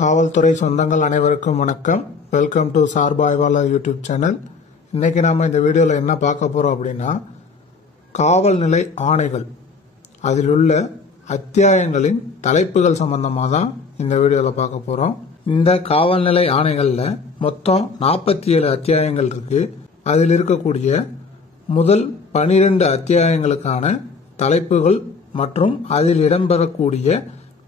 காவல்துறை சொந்தங்கள் அனைவருக்கும் வணக்கம். வெல்கம் டு சார்பு ஆய்வாளர் யூடியூப் சேனல். இன்னைக்கு நாம இந்த வீடியோவில் என்ன பார்க்க போறோம் அப்படின்னா, காவல் நிலை ஆணைகள் அதில் உள்ள அத்தியாயங்களின் தலைப்புகள் சம்பந்தமாக தான் இந்த வீடியோவில் பார்க்க போறோம். இந்த காவல் நிலை ஆணைகள்ல மொத்தம் 47 அத்தியாயங்கள் இருக்கு. அதில் இருக்கக்கூடிய முதல் 12 அத்தியாயங்களுக்கான தலைப்புகள் மற்றும் அதில் இடம்பெறக்கூடிய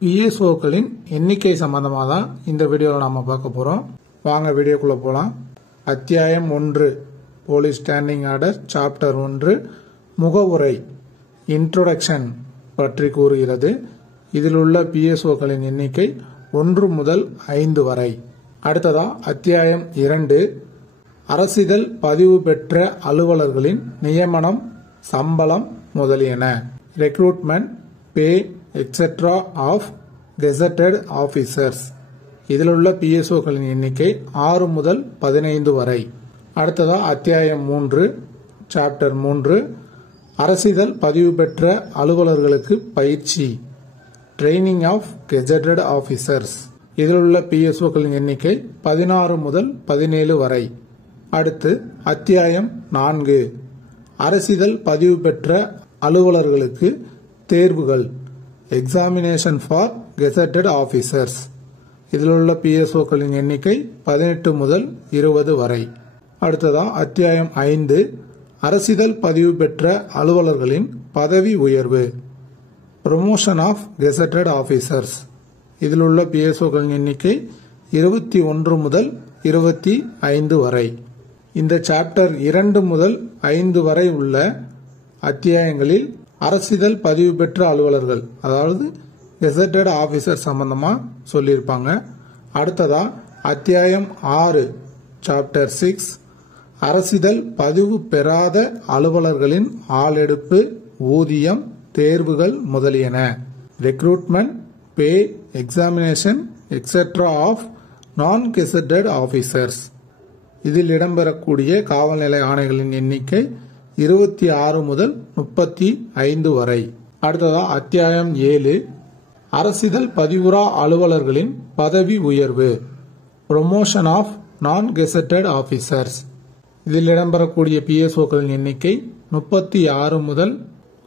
PSOக்களின் எண்ணிக்கை சம்பந்தமாக தான் இந்த வீடியோவில் நாம பார்க்க போறோம். வாங்க வீடியோக்குள்ள போலாம். அத்தியாயம் 1 போலீஸ் ஸ்டாண்டிங் ஆர்டர் சாப்டர் 1 முகவுரை இன்ட்ரோடக்ஷன் பற்றி கூறுகிறது. இதில் உள்ள PSOக்களின் எண்ணிக்கை 1 முதல் 5 வரை. அடுத்ததா அத்தியாயம் 2 அரசிதழ் பதிவு பெற்ற அலுவலர்களின் நியமனம், சம்பளம் முதலியன. Recruitment, pay etcetera of gazetted officers. இதில் உள்ள PSOக்களின் எண்ணிக்கை 6 முதல் 15 வரை. அடுத்ததா அத்தியாயம் 3 சாப்டர் 3 அரசிதழ் பதிவு பெற்ற அலுவலர்களுக்கு பயிற்சி, ட்ரைனிங் ஆஃப் கெசட்டட் ஆபீசர்ஸ். இதில் உள்ள PSOக்களின் எண்ணிக்கை 16 முதல் 17 வரை. அடுத்து அத்தியாயம் 4 அரசிதழ் பதிவு பெற்ற அலுவலர்களுக்கு தேர்வுகள், எக்ஸாமினேஷன் ஃபார் கெசட்டட் ஆபீசர்ஸ். இதில் உள்ள PSOக்களின் எண்ணிக்கை 18 முதல் 20 வரை. அடுத்ததா அத்தியாயம் 5 அரசிதழ் பதிவு பெற்ற அலுவலர்களின் பதவி உயர்வு, ப்ரொமோஷன் ஆஃப் கெசட்டட் ஆபீசர்ஸ். இதில் உள்ள PSOக்களின் எண்ணிக்கை 21 முதல் 25 வரை. இந்த சாப்டர் 2 முதல் 5 வரை உள்ள அத்தியாயங்களில் அரசிதழ் பதிவு பெற்ற அலுவலர்கள், அதாவது கெசட்டட் ஆபீசர் சம்பந்தமா சொல்லியிருப்பாங்க. அடுத்ததா அத்தியாயம் 6 சாப்டர் 6 அரசிதழ் பதிவு பெறாத அலுவலர்களின் ஆளெடுப்பு, ஊதியம், தேர்வுகள் முதலியன. Recruitment, pay, examination etcetera of non gazetted officers. இதில் இடம்பெறக்கூடிய காவல் நிலை ஆணைகளின் எண்ணிக்கை 26 முதல் 35 வரை. அடுத்ததா அத்தியாயம் 7 அரசிதழ் பதிவுறா அலுவலர்களின் பதவி உயர்வு, promotion of non gazetted officers. இதில் இடம்பெறக்கூடிய PSOக்களின் எண்ணிக்கை 36 முதல்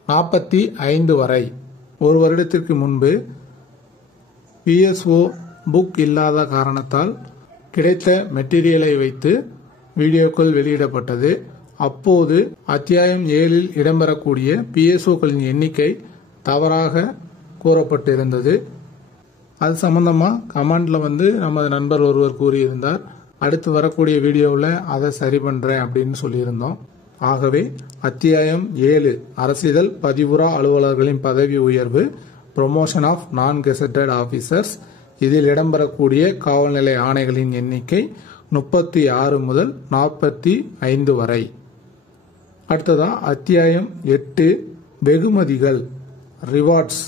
45 வரை. ஒரு வருடத்திற்கு முன்பு PSO புக் இல்லாத காரணத்தால் கிடைத்த மெட்டீரியலை வைத்து வீடியோக்கள் வெளியிடப்பட்டது. அப்போது அத்தியாயம் 7 இடம்பெறக்கூடிய PSOக்களின் எண்ணிக்கை தவறாக கூறப்பட்டிருந்தது. அது சம்பந்தமா கமெண்ட்ல நமது நண்பர் ஒருவர் கூறியிருந்தார், அடுத்து வரக்கூடிய வீடியோவில் அதை சரி பண்றேன் அப்படின்னு சொல்லியிருந்தோம். ஆகவே அத்தியாயம் 7 அரசிதழ் பதிவுறா அலுவலர்களின் பதவி உயர்வு, promotion of non gazetted officers. இதில் இடம்பெறக்கூடிய காவல் நிலை ஆணைகளின் எண்ணிக்கை 36 முதல் 45 வரை. அடுத்ததா அத்தியாயம் 8 வெகுமதிகள், ரிவார்ட்ஸ்.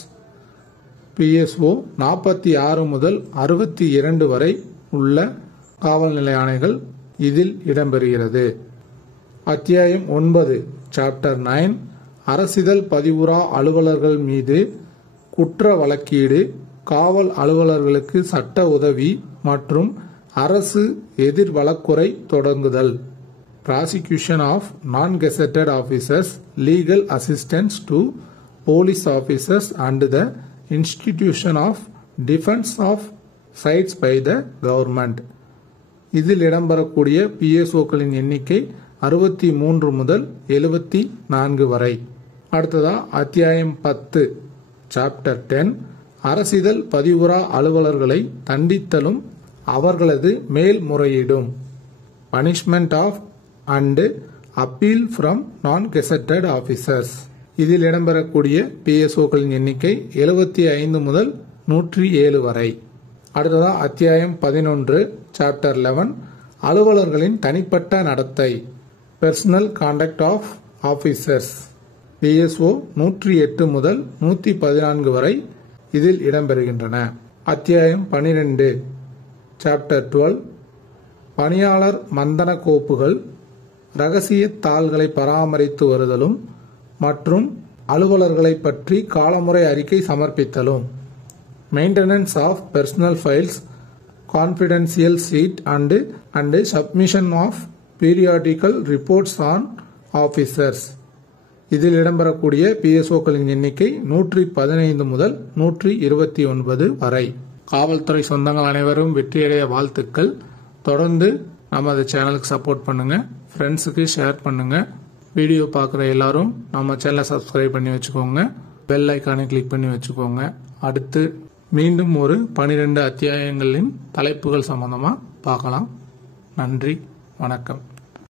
PSO 46 முதல் 62 வரை உள்ள காவல் நிலை ஆணைகள் இதில் இடம்பெறுகிறது. அத்தியாயம் 9 சாப்டர் 9 அரசிதழ் பதிவுறா அலுவலர்கள் மீது குற்ற வழக்கீடு, காவல் அலுவலர்களுக்கு சட்ட உதவி மற்றும் அரசு எதிர் வழக்குரை தொடங்குதல், prosecution of non-gazetted officers, legal assistance to police officers and the institution of defense of sites by the government. இதில் இடம்பெறக்கூடிய PSOக்களின் எண்ணிக்கை 63 முதல் 74 வரை. அடுத்ததா அத்தியாயம் 10 சாப்டர் 10 அரசிதழ் பதிவுறா அலுவலர்களை தண்டித்தலும் அவர்களது மேல்முறையீடும், punishment of and appeal from non gazetted officers. இதில் இடம்பெறக்கூடிய PSOக்களின் எண்ணிக்கை 75 முதல் 107 வரை. அடுத்ததா அத்தியாயம் 11 சாப்டர் 11 அலுவலர்களின் தனிப்பட்ட நடத்தை, personal conduct of officers. PSO 108 முதல் 114 வரை இதில் இடம்பெறுகின்றன. அத்தியாயம் 12 சாப்டர் 12 பணியாளர் மந்தன கோப்புகள், ரகசிய தாள்களை பராமரித்து வருதலும் மற்றும் அலுவலர்களை பற்றி காலமுறை அறிக்கை சமர்ப்பித்தலும், maintenance of personal files confidential seat and submission of periodical reports on officers. இதில் இடம்பெறக்கூடிய பிஎஸ்ஓக்களின் எண்ணிக்கை 115 முதல் 129 வரை. காவல்துறை சொந்தங்கள் அனைவரும் வெற்றியடைய வாழ்த்துக்கள். தொடர்ந்து நமது சேனலுக்கு சப்போர்ட் பண்ணுங்க, ஃப்ரெண்ட்ஸுக்கு ஷேர் பண்ணுங்க. வீடியோ பார்க்குற எல்லாரும் நம்ம சேனலை சப்ஸ்கிரைப் பண்ணி வச்சுக்கோங்க, பெல் ஐக்கானை கிளிக் பண்ணி வச்சுக்கோங்க. அடுத்து மீண்டும் ஒரு 12 அத்தியாயங்களின் தலைப்புகள் சம்பந்தமா பார்க்கலாம். நன்றி, வணக்கம்.